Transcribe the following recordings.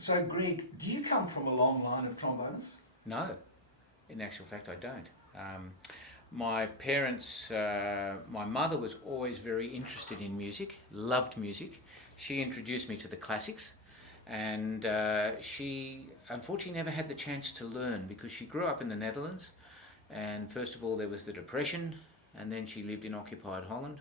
So, Greg, do you come from a long line of trombonists? No, in actual fact, I don't. My parents, my mother was always very interested in music, loved music. She introduced me to the classics, and she unfortunately never had the chance to learn because she grew up in the Netherlands. And first of all, there was the Depression, and then she lived in occupied Holland.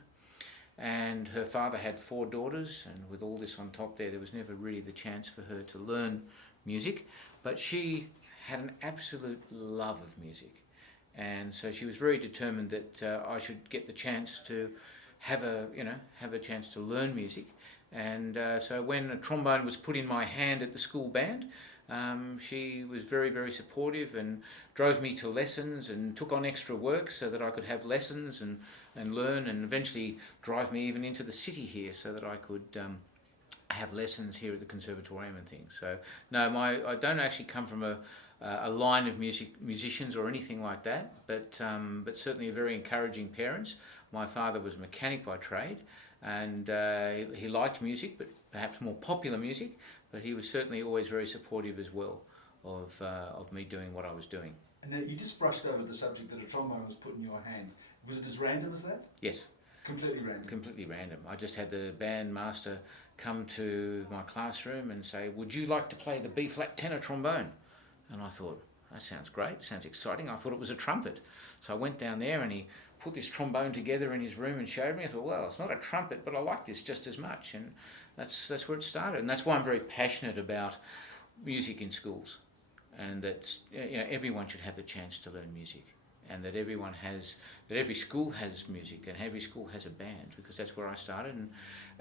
And her father had four daughters, and with all this on top there was never really the chance for her to learn music. But she had an absolute love of music, and so she was very determined that I should get the chance to have a chance to learn music. And so when a trombone was put in my hand at the school band, she was very, very supportive and drove me to lessons and took on extra work so that I could have lessons and learn, and eventually drive me even into the city here so that I could have lessons here at the Conservatroium and things. So no, I don't actually come from a line of musicians or anything like that, but certainly very encouraging parents. My father was a mechanic by trade, and he liked music, but perhaps more popular music. But he was certainly always very supportive as well of me doing what I was doing. And you just brushed over the subject that a trombone was put in your hands. Was it as random as that? Yes. Completely random? Completely random. I just had the band master come to my classroom and say, "Would you like to play the B-flat tenor trombone?" And I thought, that sounds great, sounds exciting. I thought it was a trumpet. So I went down there and he put this trombone together in his room and showed me. I thought, well, it's not a trumpet, but I like this just as much. And that's where it started. And that's why I'm very passionate about music in schools, and that everyone should have the chance to learn music, and that every school has music and every school has a band, because that's where I started. And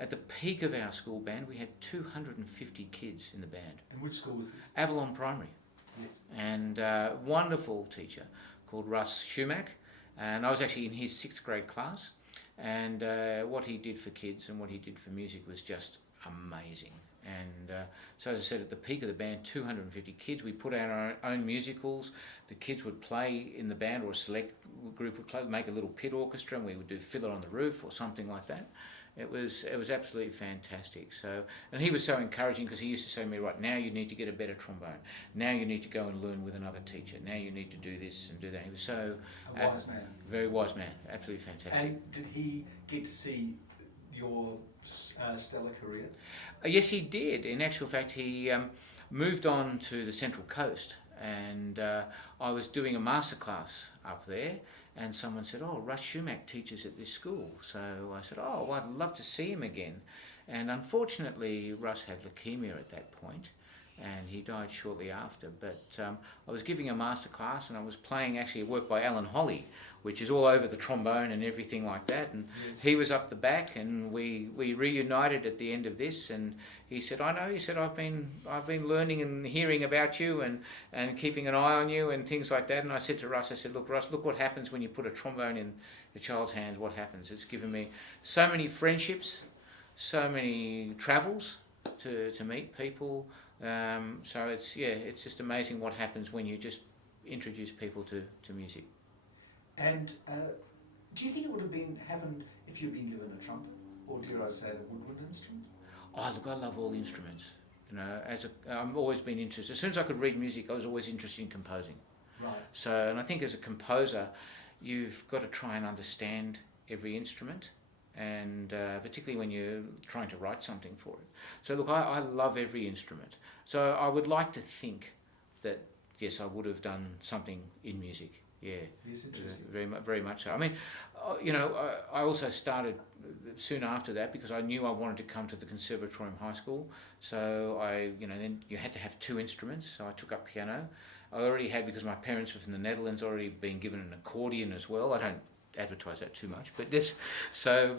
at the peak of our school band, we had 250 kids in the band. And which school was this? Avalon Primary. Yes. And wonderful teacher called Russ Schumack, and I was actually in his 6th grade class, and what he did for kids and what he did for music was just amazing. And so, as I said, at the peak of the band, 250 kids. We put out our own musicals. The kids would play in the band, or a select group would play, make a little pit orchestra, and we would do Fiddler on the Roof or something like that. It was absolutely fantastic. So, and he was so encouraging, because he used to say to me, "Right, now you need to get a better trombone. Now you need to go and learn with another teacher. Now you need to do this and do that." He was so a wise man. Very wise man. Absolutely fantastic. And did he get to see your stellar career? Yes, he did. In actual fact, he moved on to the Central Coast, and I was doing a masterclass up there, and someone said, "Oh, Russ Schumack teaches at this school." So I said, "Oh, well, I'd love to see him again." And unfortunately, Russ had leukemia at that point, and he died shortly after. But I was giving a masterclass, and I was playing actually a work by Alan Holly, which is all over the trombone and everything like that. And Yes. he was up the back, and we reunited at the end of this. And he said, "I know." He said, I've been learning and hearing about you and keeping an eye on you and things like that." And I said to Russ, I said, "Look, Russ, look what happens when you put a trombone in a child's hands. What happens? It's given me so many friendships, so many travels to meet people." So it's just amazing what happens when you just introduce people to music. And do you think it would have happened if you'd been given a trumpet, or dare I say, a woodwind instrument? Oh, look, I love all instruments. I've always been interested. As soon as I could read music, I was always interested in composing. Right. So, and I think as a composer, you've got to try and understand every instrument, and particularly when you're trying to write something for it. So look, I love every instrument. So I would like to think that, yes, I would have done something in music. Yeah, Yes, interesting. very much so. I mean, I also started soon after that, because I knew I wanted to come to the Conservatroium High School. So then you had to have 2 instruments. So I took up piano. I already had, because my parents were from the Netherlands, already been given an accordion as well. I don't advertise that too much, but so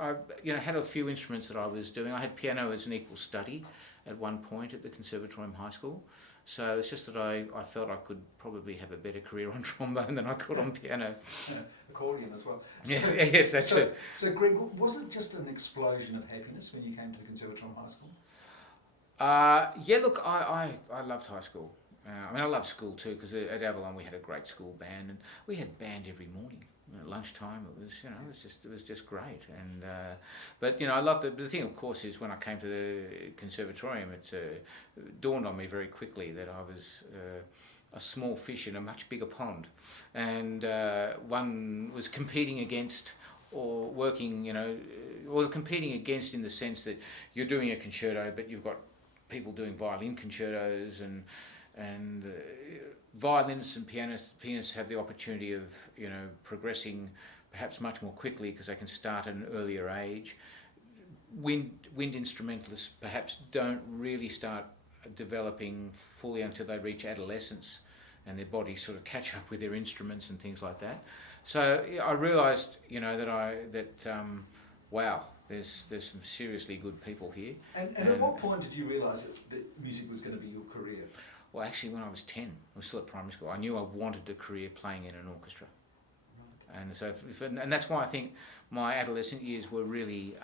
I've had a few instruments that I was doing. I had piano as an equal study at one point at the Conservatorium High School. So it's just that I felt I could probably have a better career on trombone than I could on piano. Accordion as well. Yes, that's true. So Greg, was it just an explosion of happiness when you came to the Conservatorium High School? Yeah, look, I loved high school. I loved school too, because at Avalon we had a great school band, and we had band every morning. At lunchtime, it was just great. And but I love the thing. Of course, is when I came to the Conservatroium, it dawned on me very quickly that I was a small fish in a much bigger pond, and one was competing against or working, or competing against in the sense that you're doing a concerto, but you've got people doing violin concertos and violinists and pianists have the opportunity of progressing perhaps much more quickly because they can start at an earlier age. Wind instrumentalists perhaps don't really start developing fully until they reach adolescence and their bodies sort of catch up with their instruments and things like that. So I realised, wow, there's some seriously good people here. And at what point did you realise that music was going to be your career? Well, actually, when I was 10, I was still at primary school. I knew I wanted a career playing in an orchestra. Right. And so, and that's why I think my adolescent years were really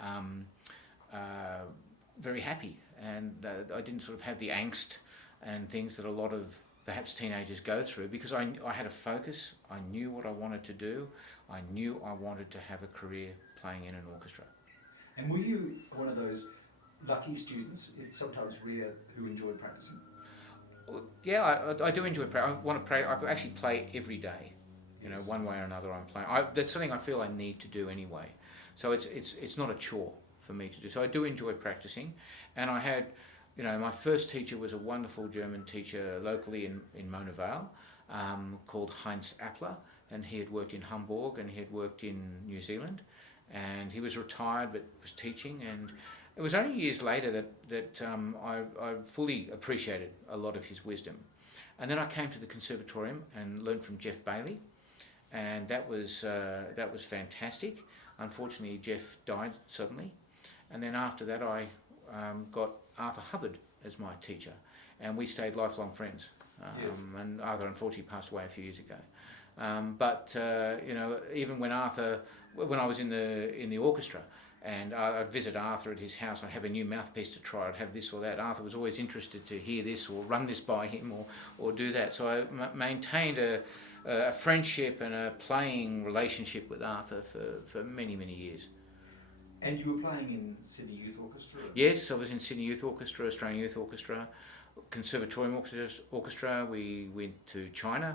very happy, and I didn't sort of have the angst and things that a lot of perhaps teenagers go through, because I had a focus. I knew what I wanted to do. I knew I wanted to have a career playing in an orchestra. And were you one of those lucky students, sometimes rare, who enjoyed practicing? Yeah, I do enjoy practice. I want to play. I actually play every day. One way or another, I'm playing. That's something I feel I need to do anyway. So it's not a chore for me to do. So I do enjoy practicing, and I had, my first teacher was a wonderful German teacher locally in Mona Vale, called Heinz Appler, and he had worked in Hamburg and he had worked in New Zealand, and he was retired but was teaching. And it was only years later that I fully appreciated a lot of his wisdom. And then I came to the Conservatorium and learned from Jeff Bailey, and that was fantastic. Unfortunately, Jeff died suddenly, and then after that I got Arthur Hubbard as my teacher, and we stayed lifelong friends. Yes. And Arthur unfortunately passed away a few years ago. But even when I was in the orchestra, and I'd visit Arthur at his house, I'd have a new mouthpiece to try, I'd have this or that. Arthur was always interested to hear this or run this by him or do that. So I maintained a friendship and a playing relationship with Arthur for many, many years. And you were playing in Sydney Youth Orchestra? Yes, I was in Sydney Youth Orchestra, Australian Youth Orchestra, Conservatorium Orchestra. We went to China.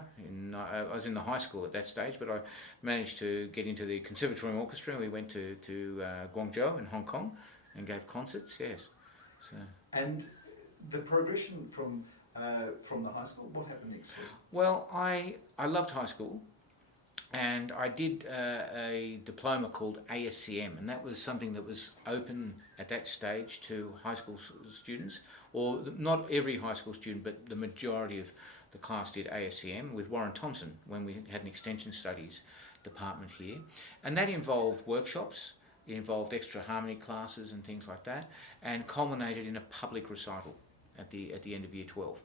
I was in the high school at that stage, but I managed to get into the Conservatorium Orchestra. We went to Guangzhou in Hong Kong and gave concerts. Yes. So. And the progression from the high school, what happened next week? Well, I loved high school, and I did a diploma called ASCM, and that was something that was open at that stage to high school students, or not every high school student, but the majority of the class did ASCM with Warren Thompson when we had an extension studies department here, and that involved workshops, it involved extra harmony classes and things like that, and culminated in a public recital at the end of year 12.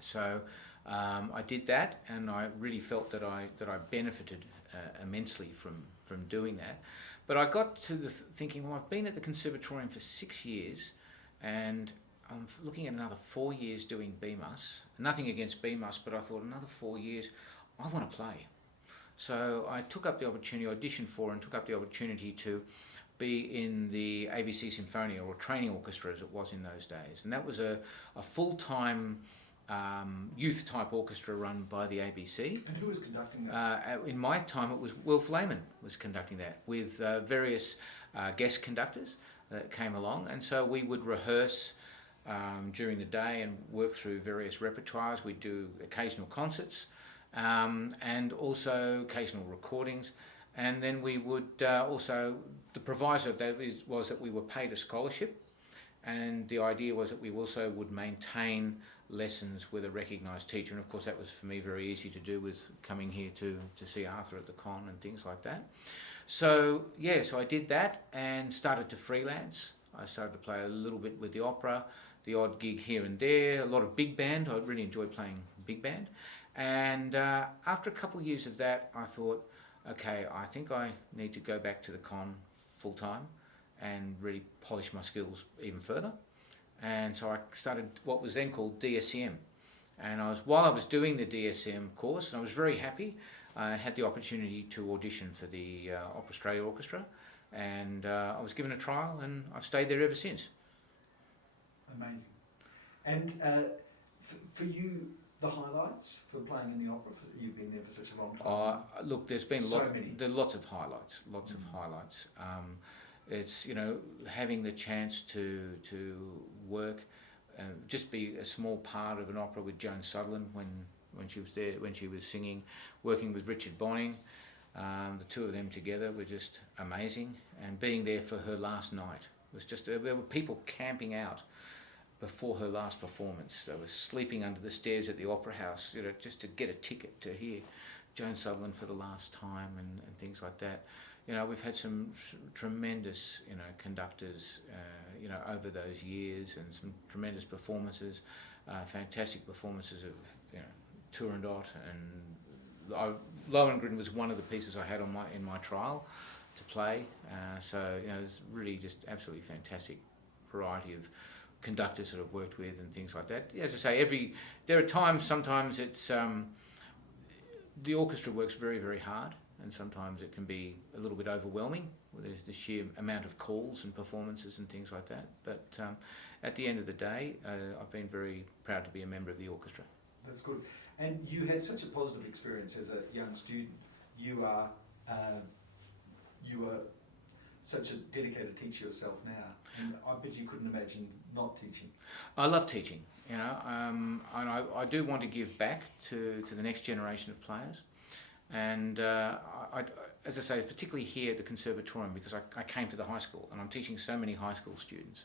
So I did that, and I really felt that I benefited immensely from doing that. But I got to thinking, well, I've been at the Conservatorium for 6 years, and I'm looking at another 4 years doing BMUS. Nothing against BMUS, but I thought another 4 years, I want to play. So I took up the opportunity, auditioned for and took up the opportunity to be in the ABC Sinfonia, or training orchestra as it was in those days. And that was a full-time youth type orchestra run by the ABC. And who was conducting that? In my time, it was Wilf Lehman was conducting that with various guest conductors that came along, and so we would rehearse during the day and work through various repertoires. We'd do occasional concerts and also occasional recordings, and then we would also, the proviso of that was that we were paid a scholarship, and the idea was that we also would maintain lessons with a recognised teacher. And of course that was for me very easy to do with coming here to see Arthur at the con and things like that. So yeah, so I did that and started to freelance. I started to play a little bit with the opera, the odd gig here and there, a lot of big band. I really enjoyed playing big band. And after a couple of years of that, I thought, okay, I think I need to go back to the con full time and really polish my skills even further. And so I started what was then called DSM. And while I was doing the DSM course, and I was very happy, I had the opportunity to audition for the Opera Australia Orchestra, and I was given a trial, and I've stayed there ever since. Amazing. And for you, the highlights for playing in the opera, you've been there for such a long time. Look, there's been Lots of highlights, of highlights. It's, you know, having the chance to work, just be a small part of an opera with Joan Sutherland when she was there, when she was singing, working with Richard Bonning. The two of them together were just amazing, and being there for her last night was just, there were people camping out before her last performance. They were sleeping under the stairs at the Opera House, you know, just to get a ticket to hear Joan Sutherland for the last time, and things like that. You know, we've had some tremendous, you know, conductors, you know, over those years, and some tremendous performances, fantastic performances of, you know, Turandot, and Lohengrin was one of the pieces I had on in my trial to play. So, you know, it's really just absolutely fantastic variety of conductors that I've worked with and things like that. As I say, there are times, sometimes it's, the orchestra works very, very hard, and sometimes it can be a little bit overwhelming. There's the sheer amount of calls and performances and things like that. But at the end of the day, I've been very proud to be a member of the orchestra. That's good. And you had such a positive experience as a young student. You are such a dedicated teacher yourself now, and I bet you couldn't imagine not teaching. I love teaching, you know, and I do want to give back to the next generation of players. And as I say, particularly here at the Conservatroium, because I came to the high school and I'm teaching so many high school students.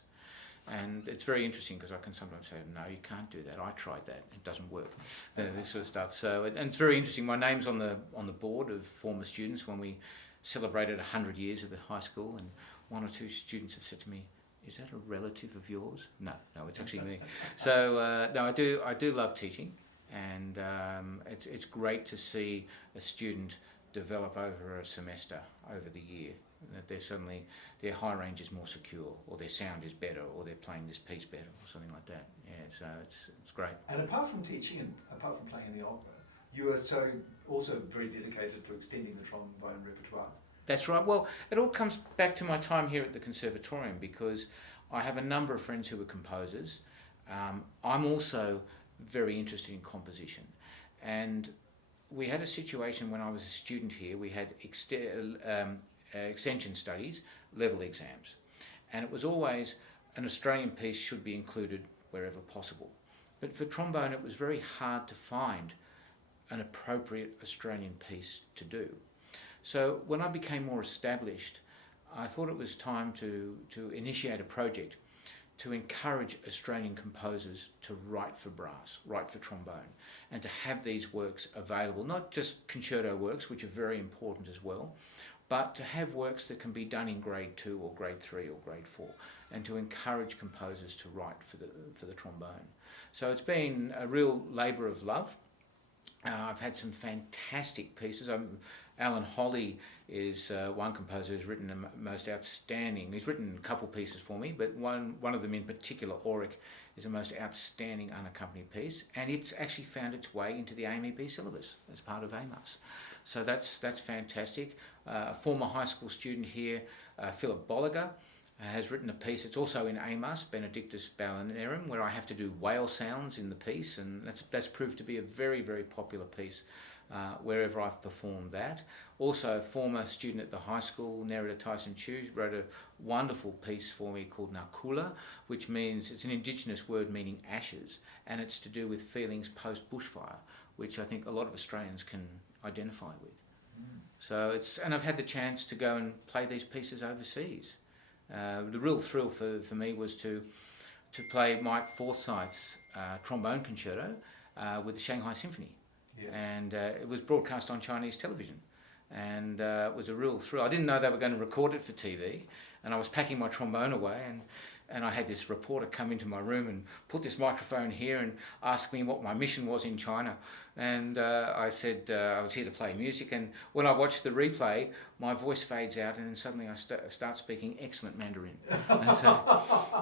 And it's very interesting because I can sometimes say, no, you can't do that. I tried that. It doesn't work. This sort of stuff. So, and it's very interesting. My name's on the board of former students when we celebrated 100 years of the high school, and one or two students have said to me, "Is that a relative of yours?" No, it's actually me. So no, I do love teaching, and it's great to see a student develop over a semester, over the year. That their high range is more secure, or their sound is better, or they're playing this piece better, or something like that. Yeah, so it's great. And apart from teaching and apart from playing in the opera, you are also very dedicated to extending the trombone repertoire. That's right. Well, it all comes back to my time here at the Conservatorium, because I have a number of friends who are composers. I'm also very interested in composition, and we had a situation when I was a student here. We had extension studies, level exams, and it was always an Australian piece should be included wherever possible. But for trombone, it was very hard to find an appropriate Australian piece to do. So when I became more established, I thought it was time to initiate a project to encourage Australian composers to write for brass, write for trombone, and to have these works available, not just concerto works, which are very important as well, but to have works that can be done in grade 2 or grade 3 or grade 4, and to encourage composers to write for the trombone. So it's been a real labour of love. I've had some fantastic pieces. Alan Holly is one composer who's written the most outstanding. He's written a couple pieces for me, but one of them in particular, Auric, is the most outstanding unaccompanied piece, and it's actually found its way into the AMEB syllabus as part of AMAS. So that's fantastic. A former high school student here, Philip Bolliger, has written a piece. It's also in AMAS, Benedictus Balanerum, where I have to do whale sounds in the piece, and that's proved to be a very, very popular piece wherever I've performed that. Also, a former student at the high school, Nerida Tyson-Chu, wrote a wonderful piece for me called Nakula, which means, it's an indigenous word meaning ashes, and it's to do with feelings post-bushfire, which I think a lot of Australians can identify with. So and I've had the chance to go and play these pieces overseas. The real thrill for me was to play Mike Forsyth's trombone concerto with the Shanghai Symphony. Yes. And it was broadcast on Chinese television, and it was a real thrill. I didn't know they were going to record it for TV, and I was packing my trombone away, and I had this reporter come into my room and put this microphone here and ask me what my mission was in China. And I said I was here to play music, and when I watched the replay, my voice fades out, and then suddenly I start speaking excellent Mandarin. And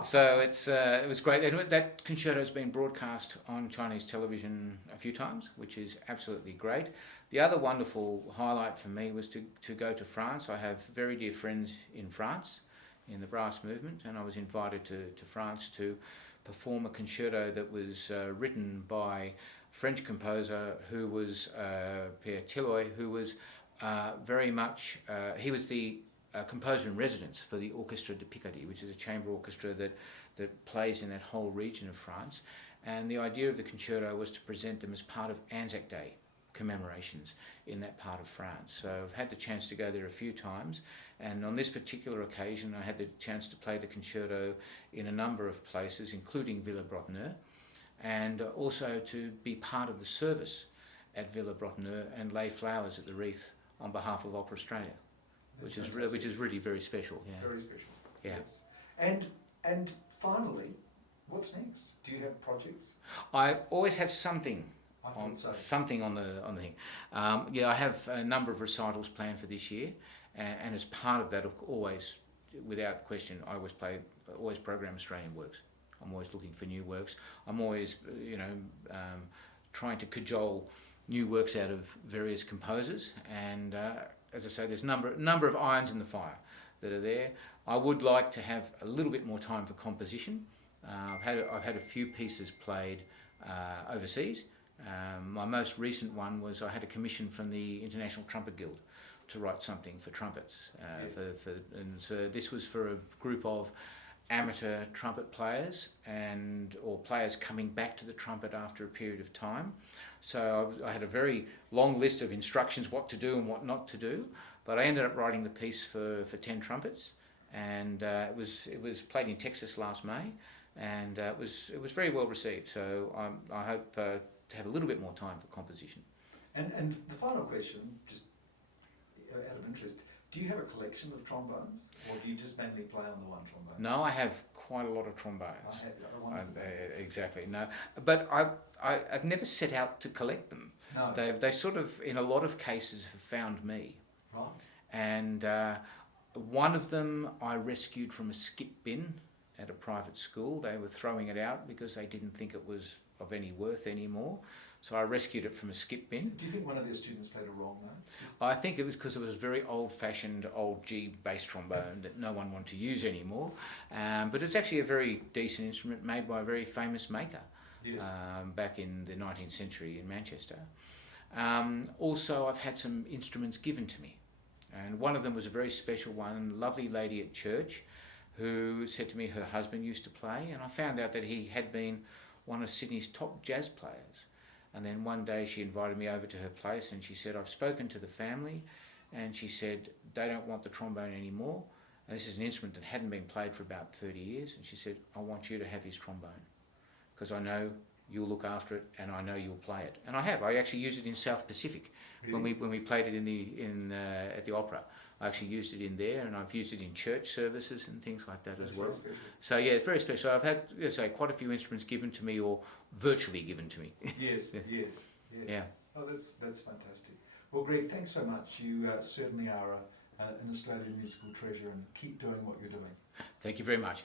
so it was great. And that concerto has been broadcast on Chinese television a few times, which is absolutely great. The other wonderful highlight for me was to go to France. I have very dear friends in France, in the brass movement, and I was invited to France to perform a concerto that was written by a French composer who was Pierre Tilloy, who was very much, he was the composer in residence for the Orchestre de Picardy, which is a chamber orchestra that plays in that whole region of France. And the idea of the concerto was to present them as part of Anzac Day commemorations in that part of France. So I've had the chance to go there a few times, and on this particular occasion I had the chance to play the concerto in a number of places, including Villers-Bretonneux, and also to be part of the service at Villers-Bretonneux and lay flowers at the wreath on behalf of Opera Australia, which is really very special. Yeah. Very special. Yeah. Yes. And finally, what's next? Do you have projects? I always have something. I thought so. Something on the thing. Yeah, I have a number of recitals planned for this year, and as part of that, always, without question, I always program Australian works. I'm always looking for new works. I'm always, trying to cajole new works out of various composers, and as I say, there's a number of irons in the fire that are there. I would like to have a little bit more time for composition. I've had a few pieces played overseas. My most recent one was I had a commission from the International Trumpet Guild to write something for trumpets. Yes. And so this was for a group of amateur trumpet players or players coming back to the trumpet after a period of time. So I had a very long list of instructions what to do and what not to do, but I ended up writing the piece for 10 trumpets, and it was played in Texas last May, and it was very well received. So I hope to have a little bit more time for composition. And the final question, just out of interest, do you have a collection of trombones, or do you just mainly play on the one trombone? No, I have quite a lot of trombones. Exactly, no. But I've never set out to collect them. No. They sort of, in a lot of cases, have found me. Right. And one of them I rescued from a skip bin at a private school. They were throwing it out because they didn't think it was of any worth anymore. So I rescued it from a skip bin. Do you think one of their students played a wrong note? I think it was because it was a very old-fashioned, old G bass trombone that no one wanted to use anymore. But it's actually a very decent instrument made by a very famous maker. Yes. Back in the 19th century in Manchester. Also, I've had some instruments given to me. And one of them was a very special one, a lovely lady at church who said to me her husband used to play, and I found out that he had been one of Sydney's top jazz players. And then one day she invited me over to her place, and she said, I've spoken to the family, and she said, they don't want the trombone anymore. And this is an instrument that hadn't been played for about 30 years. And she said, I want you to have his trombone, because I know you'll look after it, and I know you'll play it. And I have. I actually used it in South Pacific. Really? When we played it at the opera. I actually used it in there, and I've used it in church services and things like that as well. So yeah, it's very special. I've had, quite a few instruments given to me, or virtually given to me. Yes, Yeah. yes. Yeah. Oh, that's fantastic. Well, Greg, thanks so much. You certainly are an Australian musical treasure, and keep doing what you're doing. Thank you very much.